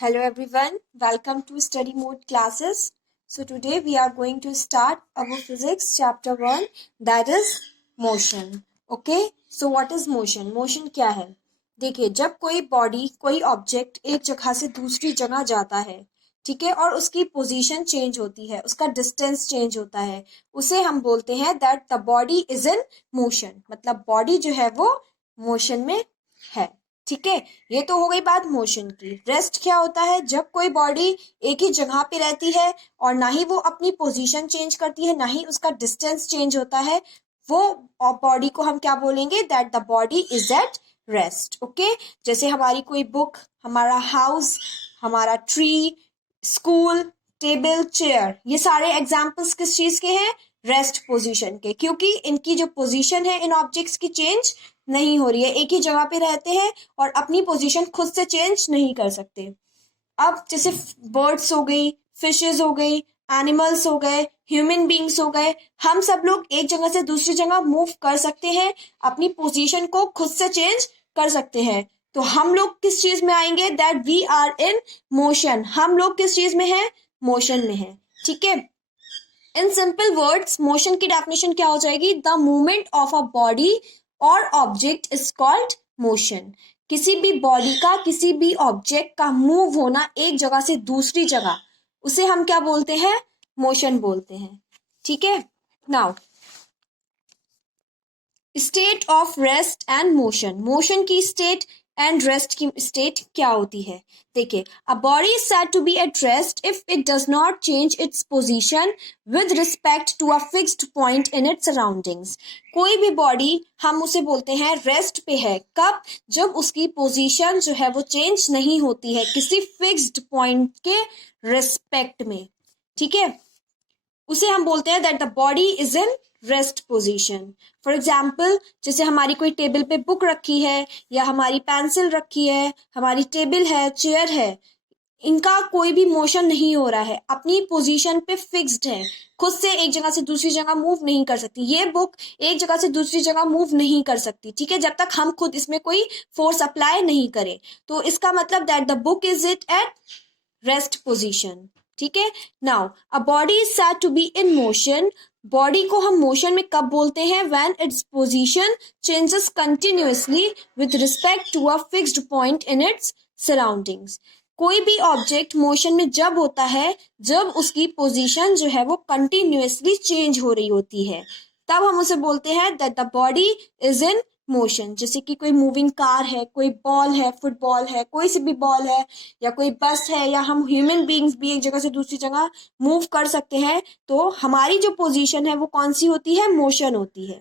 Hello everyone, welcome to Study Mode classes. So today we are going to start our physics chapter 1, that is motion. Okay, so what is motion? Motion क्या है? देखिए, जब कोई body कोई object एक जगह से दूसरी जगह जाता है, ठीक है, और उसकी पोजीशन चेंज होती है, उसका डिस्टेंस चेंज होता है, उसे हम बोलते हैं that the body is in motion. मतलब बॉडी जो है वो मोशन में है. ठीक है, ये तो हो गई बात मोशन की. रेस्ट क्या होता है? जब कोई बॉडी एक ही जगह पे रहती है और ना ही वो अपनी पोजीशन चेंज करती है, ना ही उसका डिस्टेंस चेंज होता है, वो बॉडी को हम क्या बोलेंगे? That the body is at rest. Okay, जैसे हमारी कोई बुक, हमारा हाउस, हमारा ट्री, स्कूल, टेबल, चेयर, ये सारे एग्जाम्पल्स किस चीज के हैं? रेस्ट पोजीशन के, क्योंकि इनकी जो पोजीशन है इन ऑब्जेक्ट्स की चेंज नहीं हो रही है, एक ही जगह पे रहते हैं और अपनी पोजीशन खुद से चेंज नहीं कर सकते. अब जैसे बर्ड्स हो गई, फिशेस हो गई, एनिमल्स हो गए, ह्यूमन बींग्स हो गए, हम सब लोग एक जगह से दूसरी जगह मूव कर सकते हैं, अपनी पोजीशन को खुद से चेंज कर सकते हैं. तो हम लोग किस चीज में आएंगे? That we are in motion. हम लोग किस चीज में है? मोशन में है. ठीक है, इन सिंपल वर्ड्स मोशन की डेफिनेशन क्या हो जाएगी? The movement of a body और ऑब्जेक्ट इज कॉल्ड मोशन. किसी भी बॉडी का, किसी भी ऑब्जेक्ट का मूव होना एक जगह से दूसरी जगह, उसे हम क्या बोलते हैं? मोशन बोलते हैं. ठीक है, now state of rest and motion. Motion की स्टेट एंड रेस्ट की स्टेट क्या होती है? देखिए, a body is said to be at rest if it does not change its position with respect to a fixed point in its surroundings. कोई भी body हम उसे बोलते हैं रेस्ट पे है. कब? जब उसकी पोजीशन जो है वो चेंज नहीं होती है किसी फिक्स्ड पॉइंट के रिस्पेक्ट में. ठीक है, उसे हम बोलते हैं that the body is in rest position. For example, जैसे हमारी कोई टेबल पे बुक रखी है, या हमारी पेंसिल रखी है, हमारी टेबल है, चेयर है, इनका कोई भी मोशन नहीं हो रहा है, अपनी पोजीशन पे फिक्स्ड है, खुद से एक जगह से दूसरी जगह मूव नहीं कर सकती. ये बुक एक जगह से दूसरी जगह मूव नहीं कर सकती, ठीक है, जब तक हम खुद इसमें कोई फोर्स अप्लाई नहीं करें. तो इसका मतलब that the book is it at rest position. ठीक है, now a body is said to be in motion. Body को हम मोशन में कब बोलते हैं? When its position changes continuously with respect to a fixed point in its surroundings. कोई भी ऑब्जेक्ट मोशन में जब होता है जब उसकी पोजीशन जो है वो कंटिन्यूअसली चेंज हो रही होती है, तब हम उसे बोलते हैं that the body is in motion. जैसे कि कोई मूविंग कार है, कोई बॉल है, फुटबॉल है, कोई सी भी बॉल है, या कोई बस है, या हम ह्यूमन बीइंग्स भी एक जगह से दूसरी जगह मूव कर सकते हैं. तो हमारी जो पोजीशन है वो कौन सी होती है? मोशन होती है.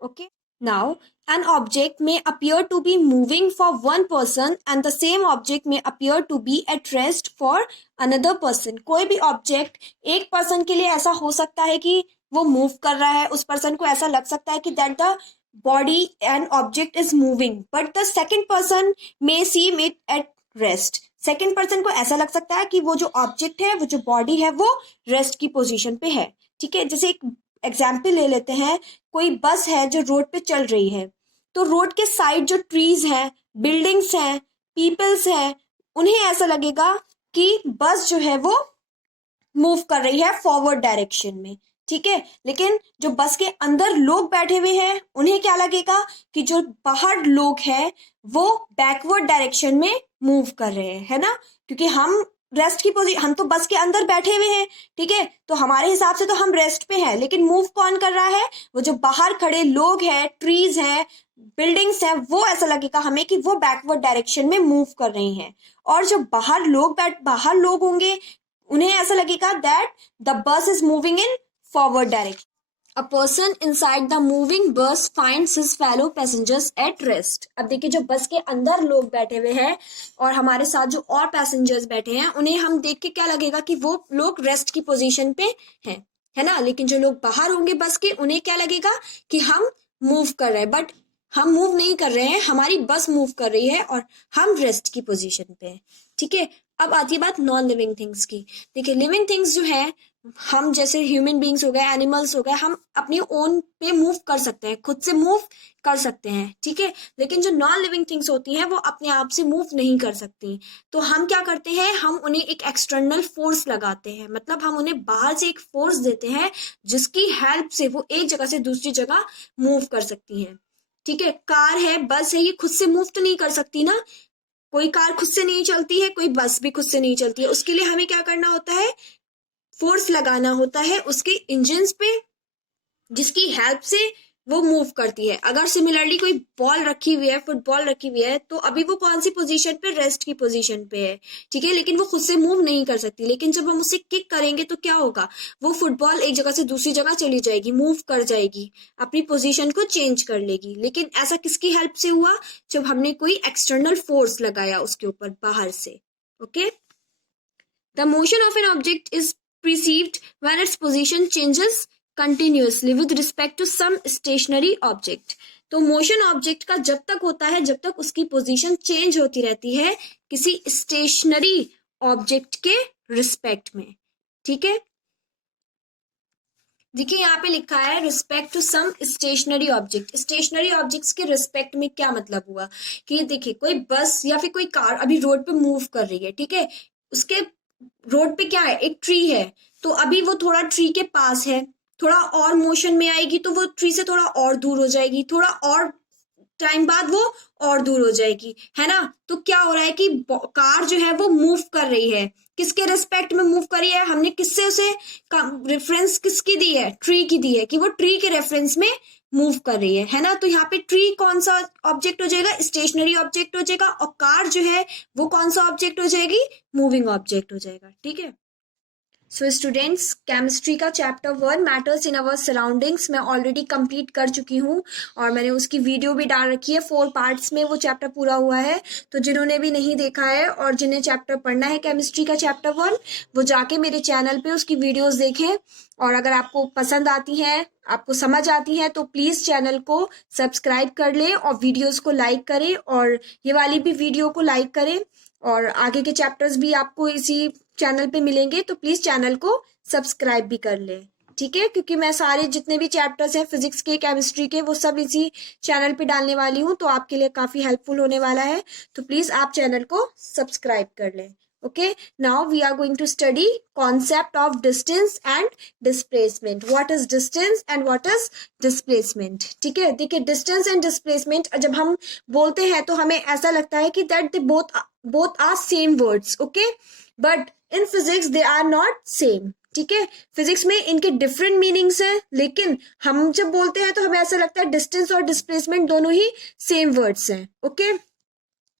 Okay, now an object may appear to be moving for one person and the same object may appear to be at rest for another person. कोई भी ऑब्जेक्ट एक पर्सन के लिए ऐसा हो सकता है कि वो मूव कर रहा है, उस पर्सन को ऐसा लग सकता है कि that the body and object is moving, but the second person may seem it at rest. Second person को ऐसा लग सकता है कि वो जो ऑब्जेक्ट है, वो जो बॉडी है, वो रेस्ट की पोजीशन पे है. ठीक है, जैसे एक एग्जाम्पल ले लेते हैं. कोई बस है जो रोड पे चल रही है, तो रोड के साइड जो ट्रीज हैं, बिल्डिंग्स हैं, पीपल्स हैं, उन्हें ऐसा लगेगा कि बस जो है वो मूव कर रही है फॉरवर्ड डायरेक्शन में. ठीक है, लेकिन जो बस के अंदर लोग बैठे हुए हैं उन्हें क्या लगेगा कि जो बाहर लोग हैं वो बैकवर्ड डायरेक्शन में मूव कर रहे हैं, है ना, क्योंकि हम रेस्ट की पोजीशन, हम तो बस के अंदर बैठे हुए हैं. ठीक है, तो हमारे हिसाब से तो हम रेस्ट पे हैं, लेकिन मूव कौन कर रहा है? वो जो बाहर खड़े लोग हैं, ट्रीज हैं, बिल्डिंग्स हैं, वो ऐसा लगेगा हमें कि वो बैकवर्ड डायरेक्शन में मूव कर रही हैं. और जो बाहर लोग होंगे उन्हें ऐसा लगेगा that the bus is moving in forward direction. A person inside the moving bus finds his fellow passengers at rest. अब देखिए, जो बस के अंदर लोग बैठे हुए हैं और हमारे साथ जो और पैसेंजर्स बैठे हैं, उन्हें हम देख के क्या लगेगा कि वो लोग रेस्ट की पोजीशन पे हैं, है ना. लेकिन जो लोग बाहर होंगे बस के, उन्हें क्या लगेगा कि हम मूव कर रहे हैं, बट हम मूव नहीं कर रहे हैं, हमारी बस मूव कर रही है और हम रेस्ट की पोजीशन पे हैं. ठीक है, अब आती है बात नॉन लिविंग थिंग्स की. देखिए, लिविंग थिंग्स जो है हम जैसे ह्यूमन बींग्स हो गए, एनिमल्स हो गए, हम अपनी ओन पे मूव कर सकते हैं, खुद से मूव कर सकते हैं, ठीक है। लेकिन जो नॉन लिविंग थिंग्स होती हैं वो अपने आप से मूव नहीं कर सकती। तो हम क्या करते हैं, हम उन्हें एक एक्सटर्नल फोर्स लगाते हैं, मतलब हम उन्हें बाहर से एक फोर्स देते हैं जिसकी हेल्प से वो एक जगह से दूसरी जगह मूव कर सकती हैं, ठीक है। कार है, बस है, ये खुद से मूव तो नहीं कर सकती ना। कोई कार खुद से नहीं चलती है, कोई बस भी खुद से नहीं चलती है। उसके लिए हमें क्या करना होता है, फोर्स लगाना होता है उसके इंजन्स पे, जिसकी हेल्प से वो मूव करती है। अगर सिमिलरली कोई बॉल रखी हुई है, फुटबॉल रखी हुई है, तो अभी वो कौन सी पोजीशन पे, रेस्ट की पोजीशन पे है, ठीक है, लेकिन वो खुद से मूव नहीं कर सकती। लेकिन जब हम उसे किक करेंगे तो क्या होगा, वो फुटबॉल एक जगह से दूसरी जगह चली जाएगी, मूव कर जाएगी, अपनी पोजीशन को चेंज कर लेगी। लेकिन ऐसा किसकी हेल्प से हुआ, जब हमने कोई एक्सटर्नल फोर्स लगाया उसके ऊपर बाहर से। Okay, the motion of an object is perceived when its position changes continuously with respect to some stationary object. तो मोशन ऑब्जेक्ट का जब तक होता है जब तक उसकी पोजीशन चेंज होती रहती है किसी स्टेशनरी ऑब्जेक्ट के रिस्पेक्ट में, ठीक है। देखिए यहाँ पे लिखा है respect to some stationary object. Stationary objects के रिस्पेक्ट में क्या मतलब हुआ कि देखिए कोई बस या फिर कोई कार अभी रोड पे मूव कर रही है, ठीक है, उसके रोड पे क्या है, एक ट्री है, तो अभी वो थोड़ा ट्री के पास है, थोड़ा और मोशन में आएगी तो वो ट्री से थोड़ा और दूर हो जाएगी, थोड़ा और टाइम बाद वो और दूर हो जाएगी, है ना। तो क्या हो रहा है कि कार जो है वो मूव कर रही है, किसके रिस्पेक्ट में मूव कर रही है, हमने किससे उसे रेफरेंस किसकी दी है, ट्री की दी है, कि वो ट्री के रेफरेंस में मूव कर रही है ना। तो यहाँ पे ट्री कौन सा ऑब्जेक्ट हो जाएगा, स्टेशनरी ऑब्जेक्ट हो जाएगा, और कार जो है वो कौन सा ऑब्जेक्ट हो जाएगी, मूविंग ऑब्जेक्ट हो जाएगा, ठीक है। सो स्टूडेंट्स, केमिस्ट्री का chapter 1 matters in our surroundings मैं ऑलरेडी कंप्लीट कर चुकी हूँ और मैंने उसकी वीडियो भी डाल रखी है, 4 पार्ट्स में वो चैप्टर पूरा हुआ है। तो जिन्होंने भी नहीं देखा है और जिन्हें चैप्टर पढ़ना है केमिस्ट्री का चैप्टर 1, वो जाके मेरे चैनल पे उसकी वीडियोस देखें। और अगर आपको पसंद आती हैं, आपको समझ आती है, तो प्लीज़ चैनल को सब्सक्राइब कर लें और वीडियोस को लाइक करें, और ये वाली भी वीडियो को लाइक करें। और आगे के चैप्टर्स भी आपको इसी चैनल पे मिलेंगे, तो प्लीज चैनल को सब्सक्राइब भी कर लें, ठीक है, क्योंकि मैं सारे जितने भी चैप्टर्स हैं फिजिक्स के, केमिस्ट्री के, वो सब इसी चैनल पे डालने वाली हूँ, तो आपके लिए काफी हेल्पफुल होने वाला है। तो प्लीज आप चैनल को सब्सक्राइब कर लें। Okay, now we are going to study concept of distance and displacement. What is distance and what is displacement? ठीक है, देखिए distance and displacement जब हम बोलते हैं तो हमें ऐसा लगता है कि that they both are same words, okay, but in physics they are not same, ठीक है। फिजिक्स में इनके डिफरेंट मीनिंग्स हैं, लेकिन हम जब बोलते हैं तो हमें ऐसा लगता है डिस्टेंस और डिस्प्लेसमेंट दोनों ही सेम वर्ड्स हैं, ओके।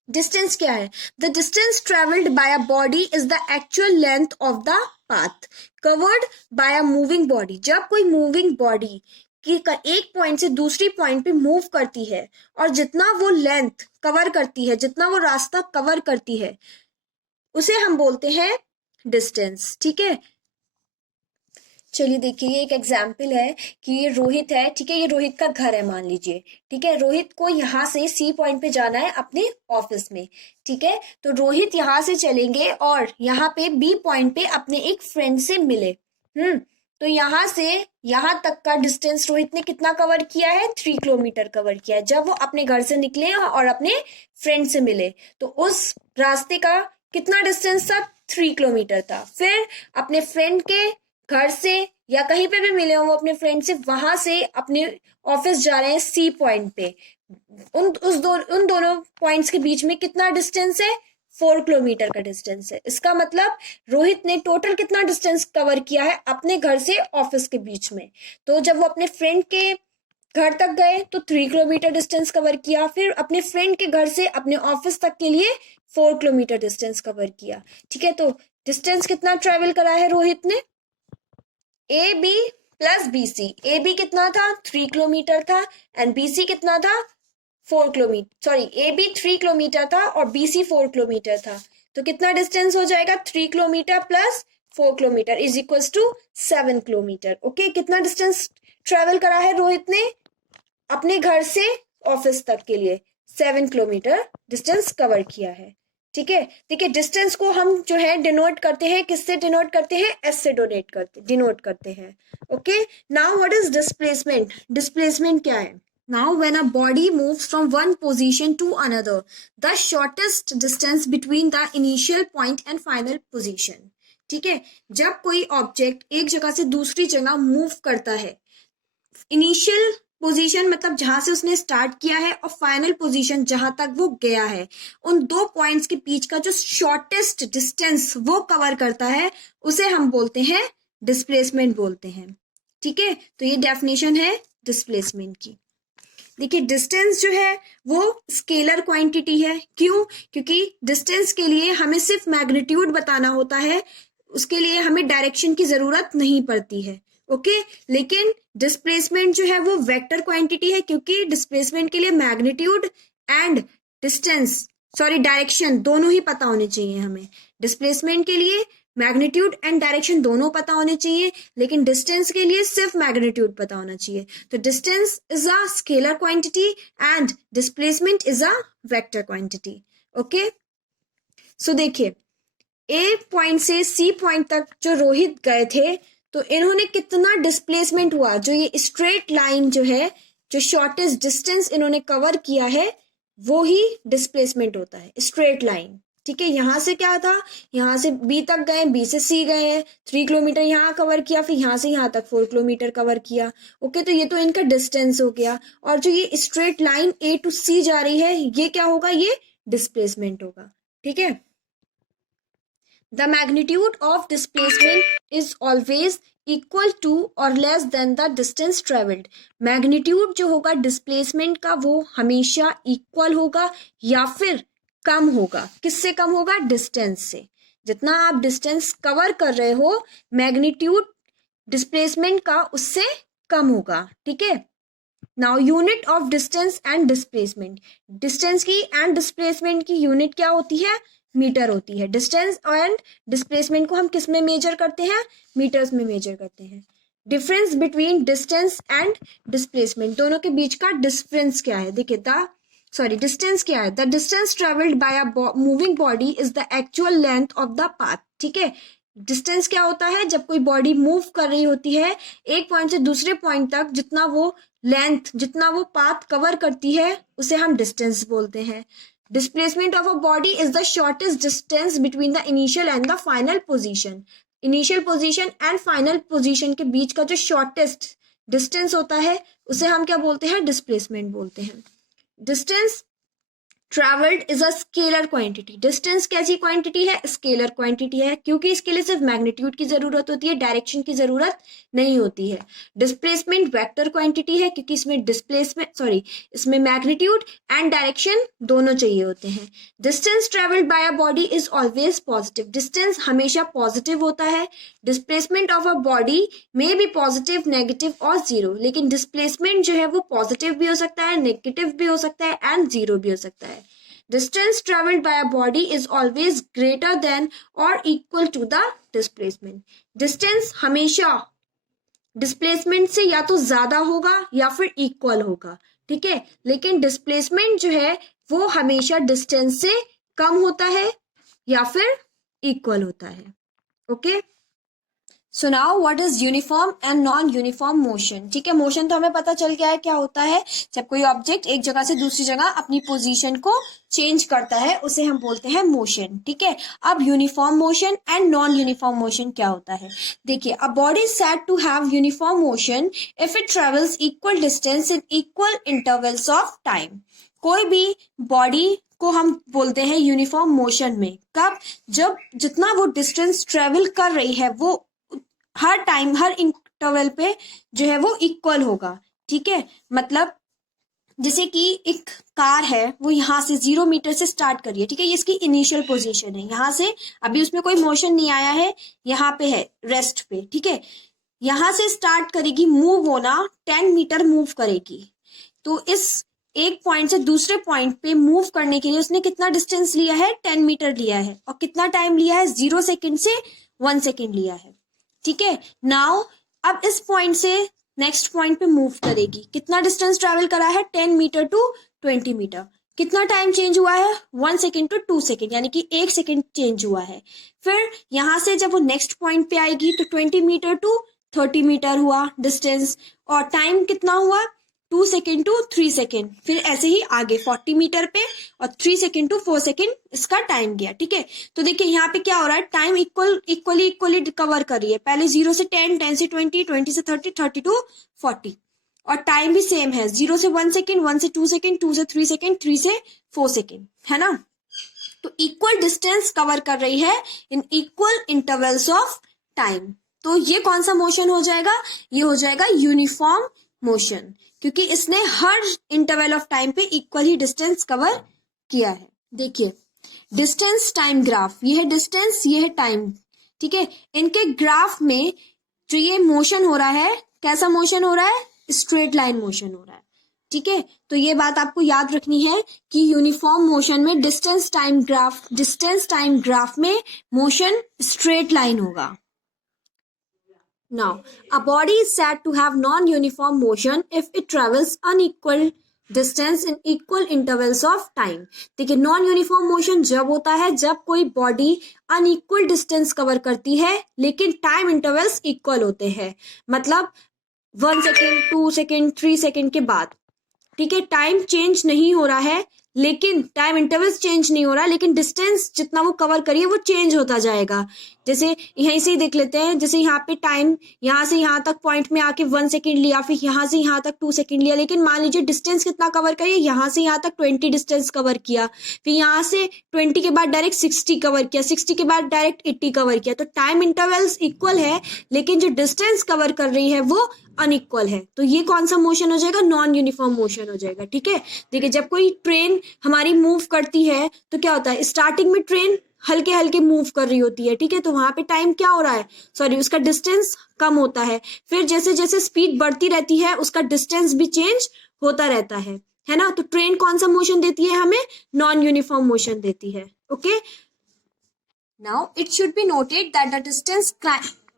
डिस्टेंस क्या है, the distance travelled by a body is the actual length of the path covered by a moving body. जब कोई मूविंग बॉडी की एक पॉइंट से दूसरी पॉइंट पे मूव करती है और जितना वो लेंथ कवर करती है, जितना वो रास्ता कवर करती है, उसे हम बोलते हैं डिस्टेंस, ठीक है। चलिए देखिए, ये एक एग्जाम्पल है कि ये रोहित है, ठीक है, ये रोहित का घर है मान लीजिए, ठीक है। रोहित को यहाँ से सी पॉइंट पे जाना है अपने ऑफिस में, ठीक है। तो रोहित यहाँ से चलेंगे और यहाँ पे बी पॉइंट पे अपने एक फ्रेंड से मिले। तो यहाँ से यहाँ तक का डिस्टेंस रोहित ने कितना कवर किया है, 3 किलोमीटर कवर किया है। जब वो अपने घर से निकले और अपने फ्रेंड से मिले तो उस रास्ते का कितना डिस्टेंस था, 3 किलोमीटर था। फिर अपने फ्रेंड के घर से या कहीं पे भी मिले हो वो अपने फ्रेंड से, वहां से अपने ऑफिस जा रहे हैं सी पॉइंट पे, उन दोनों पॉइंट्स के बीच में कितना डिस्टेंस है, 4 किलोमीटर का डिस्टेंस है। इसका मतलब रोहित ने टोटल कितना डिस्टेंस कवर किया है अपने घर से ऑफिस के बीच में। तो जब वो अपने फ्रेंड के घर तक गए तो 3 किलोमीटर डिस्टेंस कवर किया, फिर अपने फ्रेंड के घर से अपने ऑफिस तक के लिए 4 किलोमीटर डिस्टेंस कवर किया, ठीक है। तो डिस्टेंस कितना ट्रेवल करा है रोहित ने, A B plus B C. A B कितना था, 3 किलोमीटर था, एंड बी सी कितना था, 4 kilometre, sorry, A B 3 kilometre था और बी सी 4 किलोमीटर था। तो कितना डिस्टेंस हो जाएगा, 3 kilometre plus 4 kilometre is equals to 7 kilometre, okay. कितना डिस्टेंस ट्रेवल करा है रोहित ने अपने घर से ऑफिस तक के लिए, 7 किलोमीटर डिस्टेंस कवर किया है। ठीक है, देखिए डिस्टेंस को हम जो है डिनोट करते हैं, किससे डिनोट करते हैं, एस से डिनोट करते हैं। Okay, now what is displacement, displacement क्या है, now when a body moves from one position to another the shortest distance between the initial point and final position. ठीक है, जब कोई ऑब्जेक्ट एक जगह से दूसरी जगह मूव करता है, इनिशियल पोजीशन मतलब जहां से उसने स्टार्ट किया है और फाइनल पोजीशन जहां तक वो गया है, उन दो पॉइंट्स के बीच का जो शॉर्टेस्ट डिस्टेंस वो कवर करता है, उसे हम बोलते हैं डिस्प्लेसमेंट बोलते हैं। ठीक है, तो ये डेफिनेशन है डिस्प्लेसमेंट की। देखिए डिस्टेंस जो है वो स्केलर क्वांटिटी है, क्यों, क्योंकि डिस्टेंस के लिए हमें सिर्फ मैग्नीट्यूड बताना होता है, उसके लिए हमें डायरेक्शन की जरूरत नहीं पड़ती है। ओके, लेकिन डिस्प्लेसमेंट जो है वो वेक्टर क्वांटिटी है, क्योंकि डिस्प्लेसमेंट के लिए मैग्नीट्यूड एंड डिस्टेंस डायरेक्शन दोनों ही पता होने चाहिए हमें। डिस्प्लेसमेंट के लिए मैग्नीट्यूड एंड डायरेक्शन दोनों पता होने चाहिए, लेकिन डिस्टेंस के लिए सिर्फ मैग्नीट्यूड पता होना चाहिए। तो distance is a scalar quantity and displacement is a vector quantity. Okay, so देखिए ए पॉइंट से सी पॉइंट तक जो रोहित गए थे, तो इन्होंने कितना डिस्प्लेसमेंट हुआ, जो ये स्ट्रेट लाइन जो है, जो शॉर्टेस्ट डिस्टेंस इन्होंने कवर किया है, वो ही डिस्प्लेसमेंट होता है, स्ट्रेट लाइन। ठीक है, यहां से क्या था, यहां से बी तक गए, बी से सी गए हैं, 3 किलोमीटर यहाँ कवर किया, फिर यहां से यहाँ तक 4 किलोमीटर कवर किया। ओके, तो ये तो इनका डिस्टेंस हो गया, और जो ये स्ट्रेट लाइन ए टू सी जा रही है, ये क्या होगा, ये डिस्प्लेसमेंट होगा। ठीक है, the magnitude of displacement is always equal to or less than the distance traveled। Magnitude जो होगा डिस्प्लेसमेंट का वो हमेशा इक्वल होगा या फिर कम होगा, किससे कम होगा, डिस्टेंस से। जितना आप डिस्टेंस कवर कर रहे हो, मैग्नीट्यूड डिस्प्लेसमेंट का उससे कम होगा। ठीक है, now unit of distance and displacement, distance की एंड डिस्प्लेसमेंट की यूनिट क्या होती है, मीटर होती है। डिस्टेंस एंड डिस्प्लेसमेंट को हम किस में मेजर करते हैं, मीटर्स में मेजर करते हैं। Difference between distance and displacement, दोनों के बीच का डिफरेंस क्या है, देखिए डिस्टेंस क्या है, the distance travelled by a moving body is the actual length of the path. ठीक है, डिस्टेंस क्या होता है, जब कोई बॉडी मूव कर रही होती है एक पॉइंट से दूसरे पॉइंट तक, जितना वो लेंथ, जितना वो पाथ कवर करती है, उसे हम डिस्टेंस बोलते हैं। Displacement of a body is the shortest distance between the initial and the final position। Initial position and final position के बीच का जो shortest distance होता है, उसे हम क्या बोलते हैं, displacement बोलते हैं। Distance travelled is a scalar quantity, distance कैसी क्वांटिटी है, स्केलर क्वांटिटी है, क्योंकि इसके लिए सिर्फ मैग्नीट्यूड की जरूरत होती है, डायरेक्शन की जरूरत नहीं होती है। डिस्प्लेसमेंट वेक्टर क्वांटिटी है, क्योंकि इसमें मैग्नीट्यूड एंड डायरेक्शन दोनों चाहिए होते हैं। Distance travelled by a body is always positive, distance हमेशा पॉजिटिव होता है। डिस्प्लेसमेंट ऑफ अ बॉडी में भी पॉजिटिव, नेगेटिव और जीरो, लेकिन डिस्प्लेसमेंट जो है वो पॉजिटिव भी हो सकता है, नेगेटिव भी हो सकता है एंड जीरो भी हो सकता है। Distance traveled by a body is always greater than or equal to the displacement। Distance हमेशा डिस्प्लेसमेंट से या तो ज्यादा होगा या फिर इक्वल होगा। ठीक है, लेकिन डिस्प्लेसमेंट जो है वो हमेशा डिस्टेंस से कम होता है या फिर इक्वल होता है। Okay, so now what is uniform and non uniform motion. ठीक है, मोशन तो हमें पता चल गया है क्या होता है, जब कोई ऑब्जेक्ट एक जगह से दूसरी जगह अपनी पोजीशन को चेंज करता है, उसे हम बोलते हैं मोशन। ठीक है, अब uniform motion and non uniform motion क्या होता है, देखिए a body is said to have uniform motion if it travels equal distance in equal intervals of time. कोई भी बॉडी को हम बोलते हैं यूनिफॉर्म मोशन में, कब, जब जितना वो डिस्टेंस ट्रेवल कर रही है वो हर टाइम, हर इंटरवल पे जो है वो इक्वल होगा। ठीक है, मतलब जैसे कि एक कार है, वो यहाँ से 0 मीटर से स्टार्ट करिए। ठीक है, ये इसकी इनिशियल पोजीशन है, यहाँ से अभी उसमें कोई मोशन नहीं आया है, यहाँ पे है रेस्ट पे। ठीक है, यहाँ से स्टार्ट करेगी मूव होना, 10 मीटर मूव करेगी, तो इस एक पॉइंट से दूसरे पॉइंट पे मूव करने के लिए उसने कितना डिस्टेंस लिया है, 10 मीटर लिया है, और कितना टाइम लिया है, 0 सेकेंड से 1 सेकेंड लिया है। ठीक है, नाउ अब इस पॉइंट से नेक्स्ट पॉइंट पे मूव करेगी, कितना डिस्टेंस ट्रेवल करा है, 10 मीटर टू 20 मीटर, कितना टाइम चेंज हुआ है 1 सेकेंड टू 2 सेकेंड, यानी कि 1 सेकेंड चेंज हुआ है। फिर यहां से जब वो नेक्स्ट पॉइंट पे आएगी तो 20 मीटर टू 30 मीटर हुआ डिस्टेंस, और टाइम कितना हुआ 2 सेकेंड टू 3 सेकेंड। फिर ऐसे ही आगे 40 मीटर पे और 3 सेकेंड टू 4 सेकेंड इसका टाइम गया। ठीक है, तो देखिए यहाँ पे क्या हो रहा है, टाइम इक्वली कवर कर रही है। पहले 0 से 10, 10 से 20, 20 से 30, 30 टू 40, और टाइम भी सेम है, 0 से 1 सेकेंड, 1 से 2 सेकेंड, 2 से 3 सेकेंड, 3 से 4 सेकेंड, है ना। तो इक्वल डिस्टेंस कवर कर रही है इन इक्वल इंटरवल्स ऑफ टाइम। तो ये कौन सा मोशन हो जाएगा, ये हो जाएगा यूनिफॉर्म मोशन, क्योंकि इसने हर इंटरवल ऑफ टाइम पे इक्वल ही डिस्टेंस कवर किया है। देखिए डिस्टेंस टाइम ग्राफ, ये है डिस्टेंस, ये है टाइम। ठीक है, इनके ग्राफ में जो ये मोशन हो रहा है, कैसा मोशन हो रहा है, स्ट्रेट लाइन मोशन हो रहा है। ठीक है, तो ये बात आपको याद रखनी है कि यूनिफॉर्म मोशन में डिस्टेंस टाइम ग्राफ में मोशन स्ट्रेट लाइन होगा। Now, a body is said to have non-uniform motion if it travels unequal distance in equal intervals of time. देखिए नॉन यूनिफॉर्म मोशन जब होता है जब कोई बॉडी अनइक्वल डिस्टेंस कवर करती है लेकिन टाइम इंटरवल्स इक्वल होते हैं। मतलब 1 सेकेंड, 2 सेकेंड, 3 सेकेंड के बाद, ठीक है, टाइम चेंज नहीं हो रहा है, लेकिन टाइम इंटरवल्स चेंज नहीं हो रहा है, लेकिन डिस्टेंस जितना वो कवर करिए वो चेंज होता जाएगा। जैसे यहीं से ही देख लेते हैं, जैसे यहाँ पे टाइम यहाँ से यहाँ तक पॉइंट में आके 1 सेकेंड लिया, फिर यहाँ से यहाँ तक 2 सेकेंड लिया, लेकिन मान लीजिए डिस्टेंस कितना कवर करिए, यहाँ से यहाँ तक 20 डिस्टेंस कवर किया, फिर यहाँ से 20 के बाद डायरेक्ट 60 कवर किया, 60 के बाद डायरेक्ट 80 कवर किया। तो टाइम इंटरवल्स इक्वल है लेकिन जो डिस्टेंस कवर कर रही है वो अनइक्वल है। तो ये कौन सा मोशन हो जाएगा, नॉन यूनिफॉर्म मोशन हो जाएगा। ठीक है, देखिए जब कोई ट्रेन हमारी मूव करती है तो क्या होता है, स्टार्टिंग में ट्रेन हल्के हल्के मूव कर रही होती है। ठीक है, तो वहां पे टाइम क्या हो रहा है, सॉरी उसका डिस्टेंस कम होता है। फिर जैसे जैसे स्पीड बढ़ती रहती है उसका डिस्टेंस भी चेंज होता रहता है ना। तो ट्रेन कौन सा मोशन देती है हमें, नॉन यूनिफॉर्म मोशन देती है। Okay, now it should be noted that the distance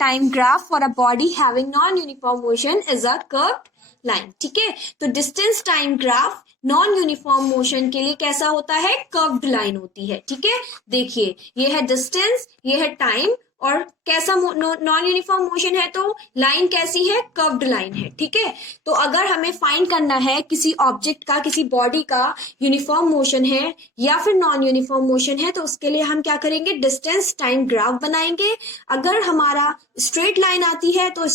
time graph for a body having non uniform motion is a curved line. ठीक है, तो distance time graph non uniform motion के लिए कैसा होता है, कर्व्ड लाइन होती है। ठीक है, देखिए ये है डिस्टेंस, ये है टाइम, और कैसा नॉन यूनिफॉर्म मोशन है तो लाइन कैसी है, कर्व्ड लाइन है। ठीक है, तो अगर हमें फाइंड करना है किसी ऑब्जेक्ट का, किसी बॉडी का यूनिफॉर्म मोशन है या फिर नॉन यूनिफॉर्म मोशन है, तो उसके लिए हम क्या करेंगे, डिस्टेंस टाइम ग्राफ बनाएंगे। अगर हमारा स्ट्रेट लाइन आती है तो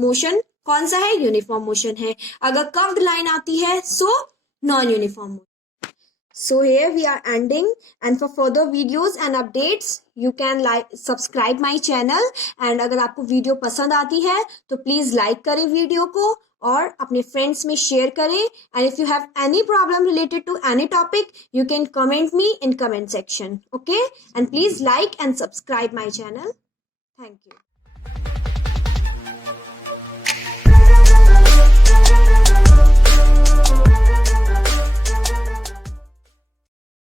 मोशन कौन सा है, यूनिफॉर्म मोशन है। अगर कर्व्ड लाइन आती है सो non-uniform. So here we are ending, and for further videos and updates you can subscribe my channel, and अगर आपको वीडियो पसंद आती है तो प्लीज लाइक करें वीडियो को और अपने फ्रेंड्स में शेयर करें। and if you have any problem related to any topic you can comment me in comment section. Okay, and please like and subscribe my channel. Thank you.